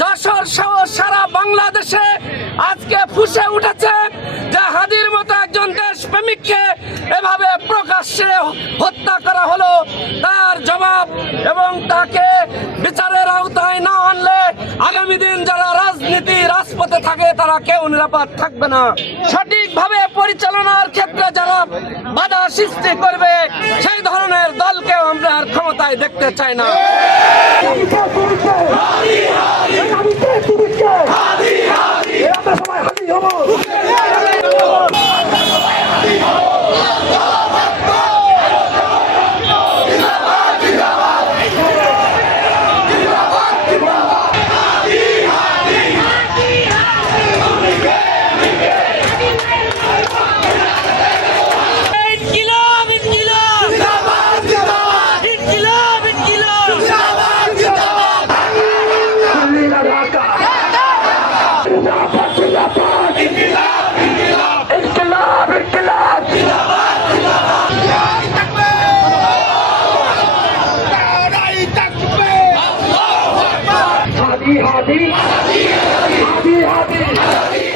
যশোর সহ সারা বাংলাদেশে আজকে ফুসে উঠেছে যে হাদির মতো একজন দেশপ্রেমিককে এভাবে প্রকাশ্যে হত্যা করা হলো। তার জবাব এবং তাকে বিচারের আওতায় না আনলে আগামী দিন যারা রাজনীতি, রাজপথে থাকে, তারা কেউ নিরাপদ থাকবে না। সঠিকভাবে পরিচালনার ক্ষেত্রে যারা বাধা সৃষ্টি করবে, সেই ধরনের দলকেও আমরা আর ক্ষমতায় দেখতে চাই না। হাতি হাতি হাতি